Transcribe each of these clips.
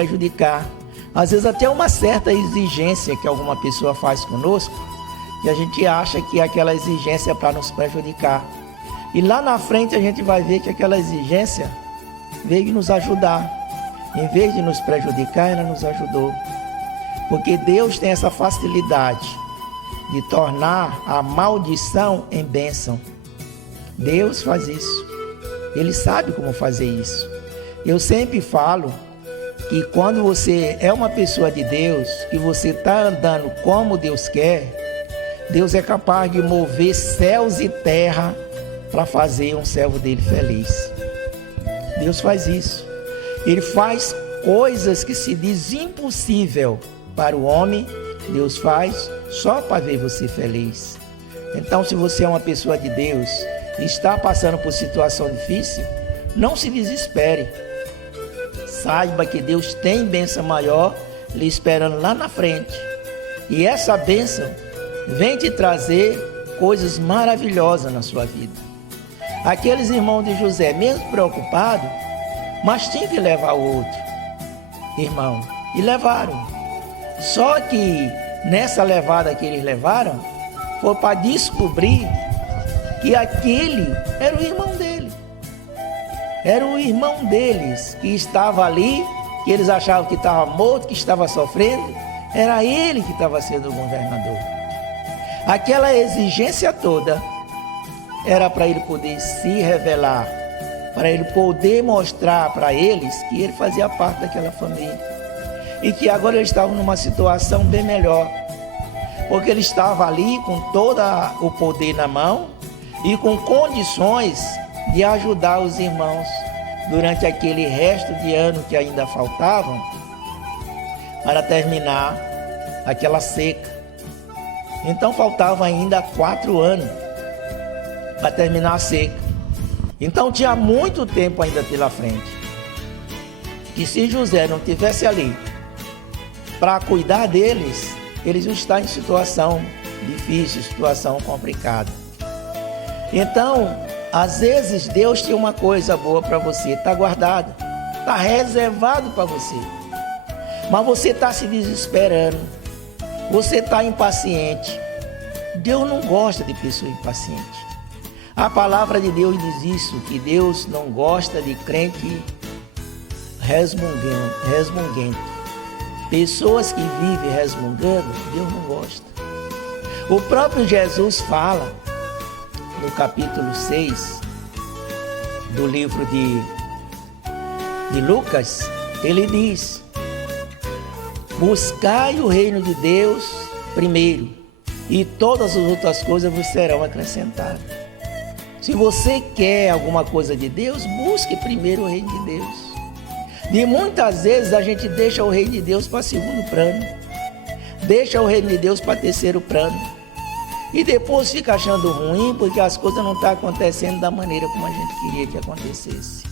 prejudicar. Às vezes até uma certa exigência que alguma pessoa faz conosco, que a gente acha que aquela exigência é para nos prejudicar. E lá na frente a gente vai ver que aquela exigência veio nos ajudar. Em vez de nos prejudicar, ela nos ajudou. Porque Deus tem essa facilidade de tornar a maldição em bênção. Deus faz isso. Ele sabe como fazer isso. Eu sempre falo que quando você é uma pessoa de Deus, que você está andando como Deus quer, Deus é capaz de mover céus e terra para fazer um servo dele feliz. Deus faz isso. Ele faz coisas que se diz impossível para o homem, Deus faz só para ver você feliz. Então, se você é uma pessoa de Deus e está passando por situação difícil, não se desespere. Saiba que Deus tem bênção maior lhe esperando lá na frente. E essa bênção vem te trazer coisas maravilhosas na sua vida. Aqueles irmãos de José, mesmo preocupados, mas tinham que levar o outro irmão. E levaram. Só que nessa levada que eles levaram, foi para descobrir que aquele era o irmão dele. Era o irmão deles que estava ali, que eles achavam que estava morto, que estava sofrendo. Era ele que estava sendo o governador. Aquela exigência toda era para ele poder se revelar, para ele poder mostrar para eles que ele fazia parte daquela família. E que agora eles estavam numa situação bem melhor. Porque ele estava ali com todo o poder na mão e com condições de ajudar os irmãos durante aquele resto de ano que ainda faltavam para terminar aquela seca. Então faltavam ainda 4 anos para terminar a seca. Então tinha muito tempo ainda pela frente. Que se José não estivesse ali para cuidar deles, eles iam estar em situação difícil, situação complicada. Então, às vezes Deus tem uma coisa boa para você, está guardado, está reservado para você. Mas você está se desesperando, você está impaciente. Deus não gosta de pessoa impaciente. A palavra de Deus diz isso, que Deus não gosta de crente resmunguento. Pessoas que vivem resmungando, Deus não gosta. O próprio Jesus fala, no capítulo 6 do livro de Lucas, ele diz: buscai o reino de Deus primeiro, e todas as outras coisas vos serão acrescentadas. Se você quer alguma coisa de Deus, busque primeiro o reino de Deus. E muitas vezes a gente deixa o reino de Deus para segundo plano, deixa o reino de Deus para terceiro plano, e depois fica achando ruim porque as coisas não estão acontecendo da maneira como a gente queria que acontecesse.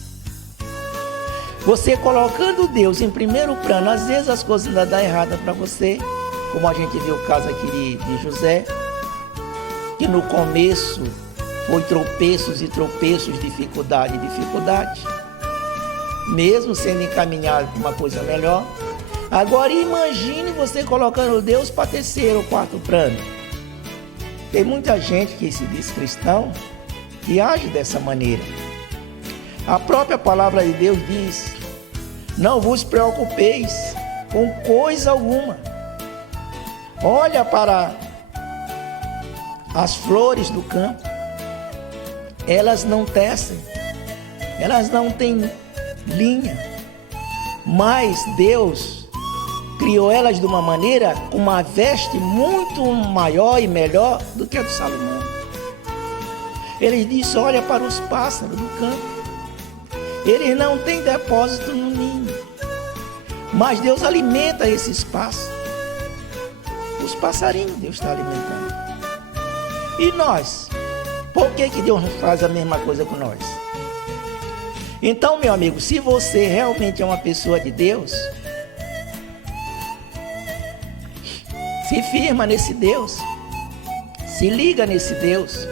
Você colocando Deus em primeiro plano, às vezes as coisas ainda dão errada para você, como a gente viu o caso aqui de José, que no começo foi tropeços e tropeços, dificuldade e dificuldade, mesmo sendo encaminhado para uma coisa melhor. Agora imagine você colocando Deus para terceiro ou quarto plano. Tem muita gente que se diz cristão e age dessa maneira. A própria palavra de Deus diz: não vos preocupeis com coisa alguma. Olha para as flores do campo. Elas não tecem, elas não têm linha, mas Deus criou elas de uma maneira, com uma veste muito maior e melhor do que a do Salomão. Ele disse: olha para os pássaros do campo, eles não têm depósito no ninho, mas Deus alimenta esses pássaros. Os passarinhos Deus está alimentando. E nós? Por que Deus não faz a mesma coisa com nós? Então, meu amigo, se você realmente é uma pessoa de Deus, se firma nesse Deus, se liga nesse Deus.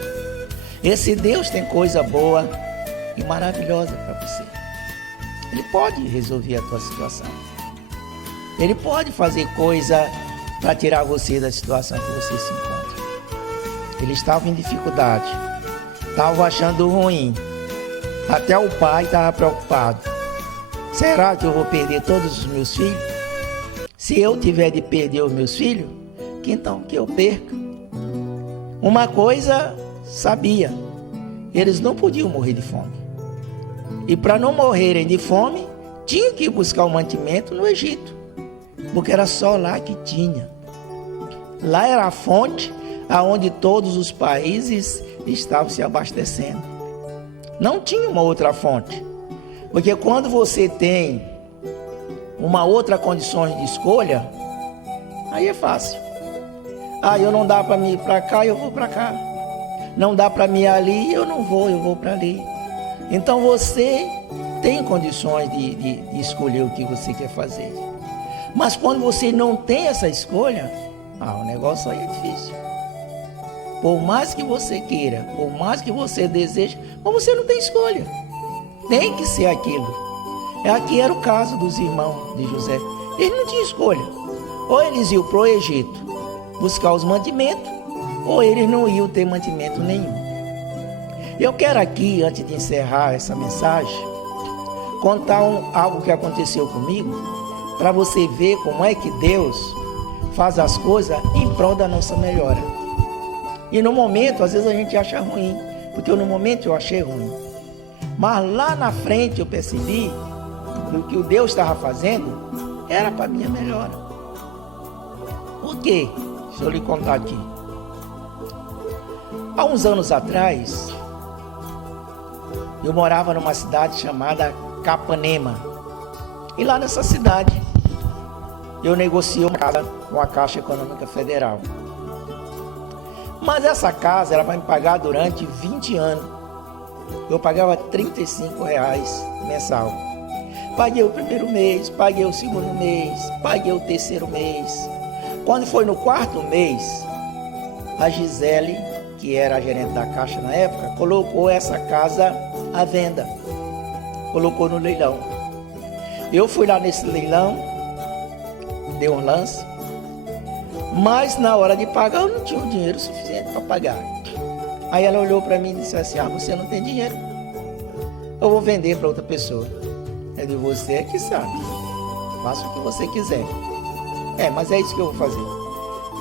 Esse Deus tem coisa boa e maravilhosa para você. Ele pode resolver a tua situação. Ele pode fazer coisa para tirar você da situação que você se encontra. Ele estava em dificuldade, estava achando ruim. Até o pai estava preocupado. Será que eu vou perder todos os meus filhos? Se eu tiver de perder os meus filhos, que então que eu perca. Uma coisa sabia, eles não podiam morrer de fome. E para não morrerem de fome, tinham que buscar o mantimento no Egito, porque era só lá que tinha. Lá era a fonte aonde todos os países estavam se abastecendo. Não tinha uma outra fonte, porque quando você tem uma outra condição de escolha, aí é fácil. Eu não dá para mim ir para cá, eu vou para cá. Não dá para mim ir ali, eu não vou, eu vou para ali. Então você tem condições de escolher o que você quer fazer. Mas quando você não tem essa escolha, o negócio aí é difícil. Por mais que você queira, por mais que você deseje, mas você não tem escolha. Tem que ser aquilo. Aqui era o caso dos irmãos de José. Eles não tinham escolha. Ou eles iam para o Egito buscar os mantimentos, ou eles não iam ter mantimento nenhum. Eu quero aqui, antes de encerrar essa mensagem, contar algo que aconteceu comigo, para você ver como é que Deus faz as coisas em prol da nossa melhora. E no momento, às vezes a gente acha ruim, porque no momento eu achei ruim. Mas lá na frente eu percebi que o que o Deus estava fazendo era para minha melhora. Por quê? Deixa eu lhe contar aqui. Há uns anos atrás, eu morava numa cidade chamada Capanema. E lá nessa cidade, eu negociei uma casa com a Caixa Econômica Federal. Mas essa casa ela vai me pagar durante 20 anos. Eu pagava R$35 mensal. Paguei o primeiro mês, paguei o segundo mês, paguei o terceiro mês. Quando foi no quarto mês, a Gisele, que era a gerente da Caixa na época, colocou essa casa à venda. Colocou no leilão. Eu fui lá nesse leilão, dei um lance, mas na hora de pagar eu não tinha o dinheiro suficiente para pagar. Aí ela olhou para mim e disse assim: você não tem dinheiro, eu vou vender para outra pessoa. Eu disse: você é que sabe, faça o que você quiser. Mas é isso que eu vou fazer.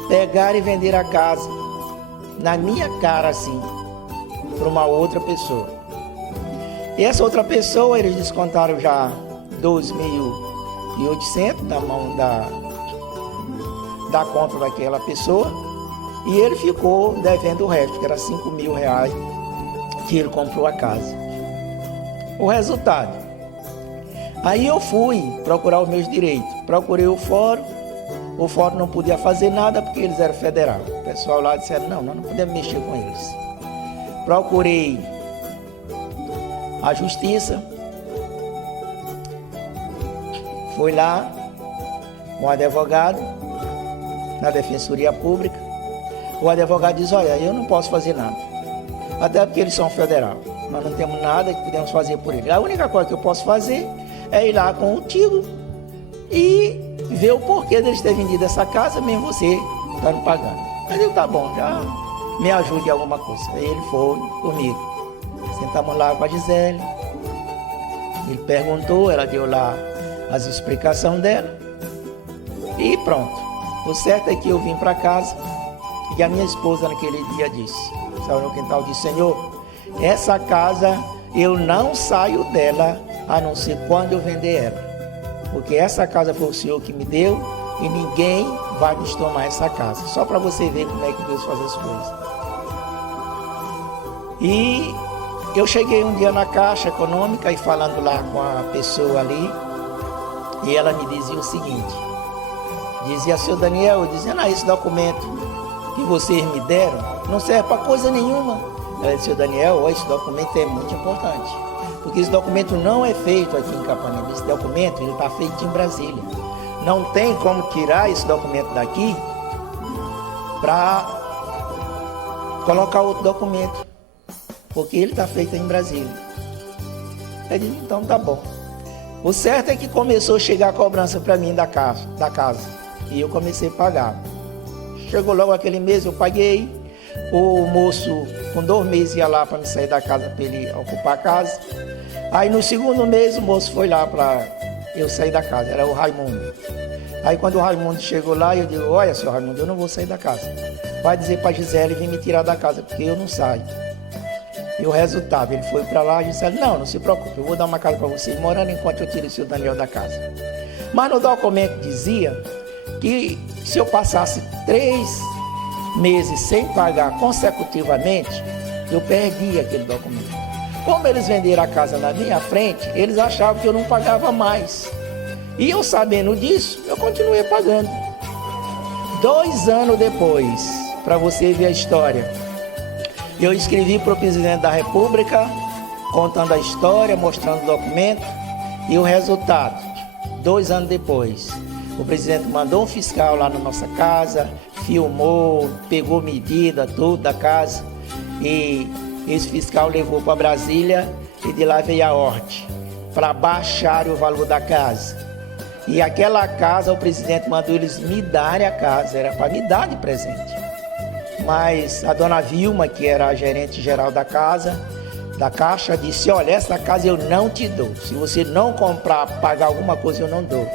Pegar e vender a casa na minha cara assim, para uma outra pessoa. E essa outra pessoa, eles descontaram já 2.800 da mão da conta daquela pessoa, e ele ficou devendo o resto, que era R$5.000 que ele comprou a casa. O resultado, aí eu fui procurar os meus direitos, procurei o fórum não podia fazer nada porque eles eram federal. O pessoal lá disseram: não, nós não podemos mexer com eles. Procurei a justiça, fui lá com o advogado na Defensoria Pública. O advogado diz: olha, eu não posso fazer nada, até porque eles são federal, nós não temos nada que podemos fazer por eles. A única coisa que eu posso fazer é ir lá contigo e ver o porquê deles terem vendido essa casa, mesmo você estando pagando. Mas eu: tá bom, já me ajude em alguma coisa. Aí ele foi comigo, sentamos lá com a Gisele, ele perguntou, ela deu lá as explicações dela e pronto. O certo é que eu vim para casa e a minha esposa naquele dia disse, saiu no quintal, disse: Senhor, essa casa eu não saio dela a não ser quando eu vender ela, porque essa casa foi o Senhor que me deu e ninguém vai nos tomar essa casa. Só para você ver como é que Deus faz as coisas. E eu cheguei um dia na Caixa Econômica e falando lá com a pessoa ali, e ela me dizia o seguinte, dizia: seu Daniel, eu dizia: esse documento que vocês me deram não serve para coisa nenhuma. Ela disse: seu Daniel, esse documento é muito importante, porque esse documento não é feito aqui em Capanema, esse documento está feito em Brasília. Não tem como tirar esse documento daqui para colocar outro documento, porque ele está feito em Brasília. Eu disse: então tá bom. O certo é que começou a chegar a cobrança para mim da casa. E eu comecei a pagar. Chegou logo aquele mês, eu paguei. O moço, com 2 meses, ia lá para me sair da casa, para ele ocupar a casa. Aí no segundo mês, o moço foi lá para eu sair da casa, era o Raimundo. Aí quando o Raimundo chegou lá, eu digo: olha, senhor Raimundo, eu não vou sair da casa. Vai dizer para Gisele vir me tirar da casa, porque eu não saio. E o resultado, ele foi para lá e disse: não se preocupe, eu vou dar uma casa para você, morando enquanto eu tiro o seu Daniel da casa. Mas no documento dizia que se eu passasse 3 meses sem pagar consecutivamente, eu perdia aquele documento. Como eles venderam a casa na minha frente, eles achavam que eu não pagava mais. E eu, sabendo disso, eu continuei pagando. 2 anos depois, para você ver a história, eu escrevi para o presidente da República, contando a história, mostrando o documento, e o resultado, 2 anos depois, o presidente mandou um fiscal lá na nossa casa, filmou, pegou medida, tudo da casa, e esse fiscal levou para Brasília, e de lá veio a ordem, para baixar o valor da casa. E aquela casa, o presidente mandou eles me darem a casa, era para me dar de presente. Mas a dona Vilma, que era a gerente geral da casa, da Caixa, disse: olha, essa casa eu não te dou. Se você não comprar, pagar alguma coisa, eu não dou.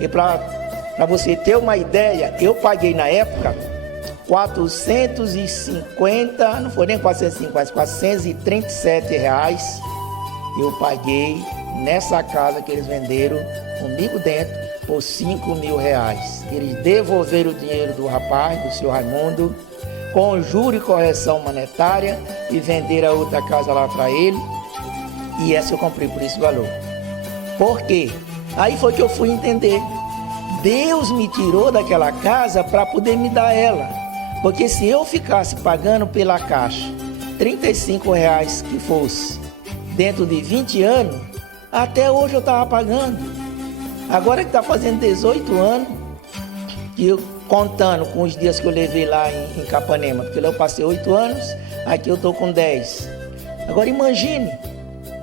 E para você ter uma ideia, eu paguei na época 450, não foi nem 450, 437 reais. Eu paguei nessa casa que eles venderam comigo dentro por 5 mil reais. Eles devolveram o dinheiro do rapaz, do senhor Raimundo, com juro e correção monetária, e venderam a outra casa lá para ele, e essa eu comprei por esse valor. Por quê? Aí foi que eu fui entender. Deus me tirou daquela casa para poder me dar ela, porque se eu ficasse pagando pela Caixa 35 reais que fosse, dentro de 20 anos, até hoje eu estava pagando. Agora que está fazendo 18 anos, que eu, contando com os dias que eu levei lá em Capanema, porque lá eu passei 8 anos, aqui eu estou com 10. Agora imagine,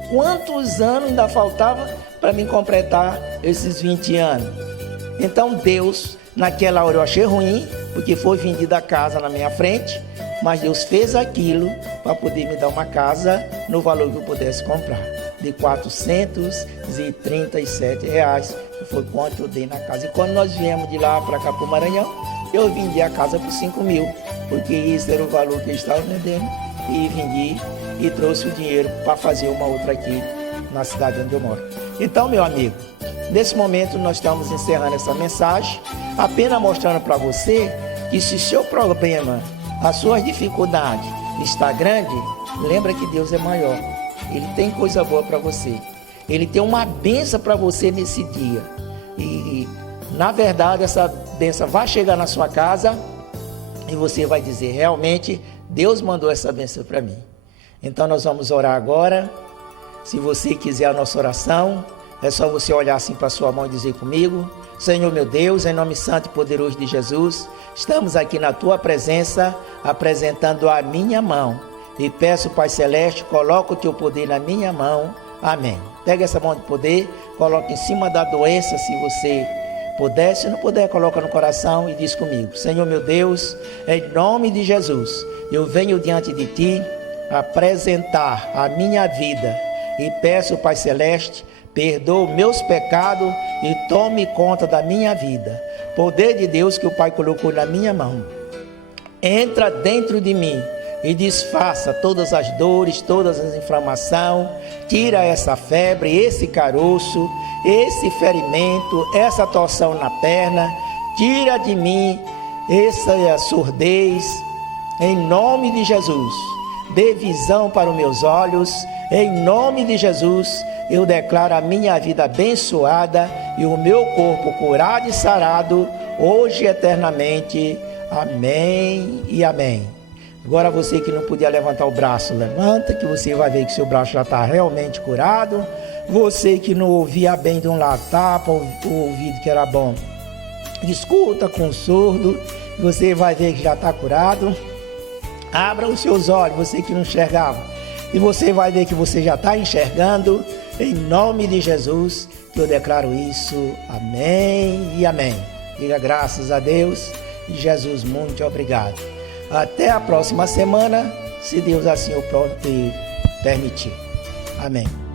quantos anos ainda faltava para mim completar esses 20 anos. Então Deus, naquela hora eu achei ruim, porque foi vendida a casa na minha frente, mas Deus fez aquilo para poder me dar uma casa no valor que eu pudesse comprar, de 437 reais. Foi quanto eu dei na casa. E quando nós viemos de lá para cá para o Maranhão, eu vendi a casa por 5 mil, porque esse era o valor que eu estava vendendo, e vendi e trouxe o dinheiro para fazer uma outra aqui na cidade onde eu moro. Então, meu amigo, nesse momento nós estamos encerrando essa mensagem, apenas mostrando para você que se seu problema, as suas dificuldades está grande, lembra que Deus é maior. Ele tem coisa boa para você. Ele tem uma bênção para você nesse dia. E, na verdade, essa bênção vai chegar na sua casa e você vai dizer: realmente, Deus mandou essa bênção para mim. Então, nós vamos orar agora. Se você quiser a nossa oração, é só você olhar assim para a sua mão e dizer comigo: Senhor meu Deus, em nome santo e poderoso de Jesus, estamos aqui na Tua presença, apresentando a minha mão. E peço, Pai Celeste, coloca o Teu poder na minha mão. Amém. Pega essa mão de poder, coloca em cima da doença, se você puder. Se não puder, coloca no coração e diz comigo: Senhor meu Deus, em nome de Jesus, eu venho diante de Ti apresentar a minha vida e peço, Pai Celeste, perdoa meus pecados e tome conta da minha vida. Poder de Deus que o Pai colocou na minha mão, entra dentro de mim e desfaça todas as dores, todas as inflamações, tira essa febre, esse caroço, esse ferimento, essa torção na perna, tira de mim essa surdez, em nome de Jesus. Dê visão para os meus olhos, em nome de Jesus. Eu declaro a minha vida abençoada e o meu corpo curado e sarado, hoje e eternamente. Amém e amém. Agora você que não podia levantar o braço, levanta, que você vai ver que seu braço já está realmente curado. Você que não ouvia bem de um lado, tapa o ouvido que era bom, escuta com o surdo, você vai ver que já está curado. Abra os seus olhos, você que não enxergava, e você vai ver que você já está enxergando. Em nome de Jesus, Eu declaro isso. Amém e amém. Diga graças a Deus e Jesus, muito obrigado. Até a próxima semana, se Deus assim o permitir. Amém.